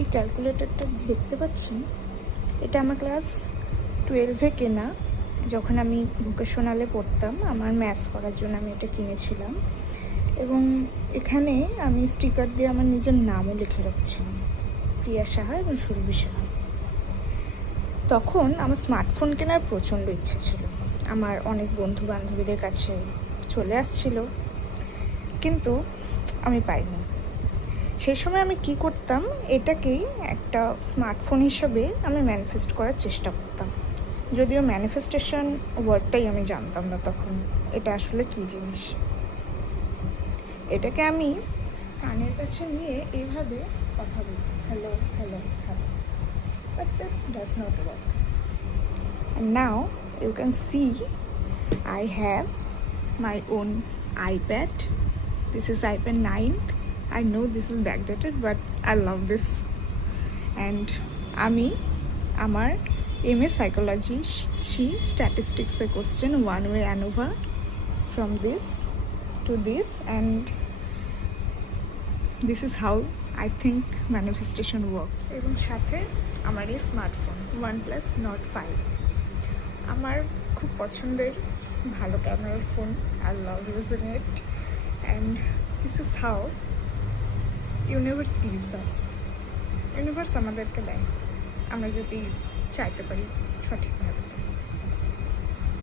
এই ক্যালকুলেটরটা দেখতে পাচ্ছেন, এটা আমার ক্লাস 12-এ কেনা। যখন আমি ভোকেশনালে পড়তাম, আমার ম্যাথস করার জন্য আমি এটা কিনেছিলাম। এবং এখানে আমি স্টিকার দিয়ে আমার নিজের নামও লিখে রাখছিলাম, প্রিয়া সাহা এবং সুরভি সাহা। তখন আমার স্মার্টফোন কেনার প্রচণ্ড ইচ্ছে ছিল, আমার অনেক বন্ধু বান্ধবীদের কাছে চলে আসছিল, কিন্তু আমি পাইনি। সেই সময় আমি কি করতাম, এটাকেই একটা স্মার্টফোন হিসেবে আমি ম্যানিফেস্ট করার চেষ্টা করতাম। যদিও ম্যানিফেস্টেশন ওয়ার্ডটাই আমি জানতাম না তখন, এটা আসলে কী জিনিস। এটাকে আমি কানের কাছে নিয়ে এইভাবে কথা বলি, hello hello hello, but that does not work. And now you can see I have my own iPad. This is iPad 9. I know this is backdated, but I love this. And আমি আমার MA Psychology শিখছি স্ট্যাটিস্টিক্সে question one way ANOVA from this to this, and this is how I think manifestation works. এবং সাথে আমার এই smartphone OnePlus Nord 5 আমার খুব পছন্দের, ভালো ক্যামেরার phone. I love using it, and this is how universe gives us. Universe আমাদেরকে দেয়, আমরা যদি চাইতে পারি সঠিকভাবে।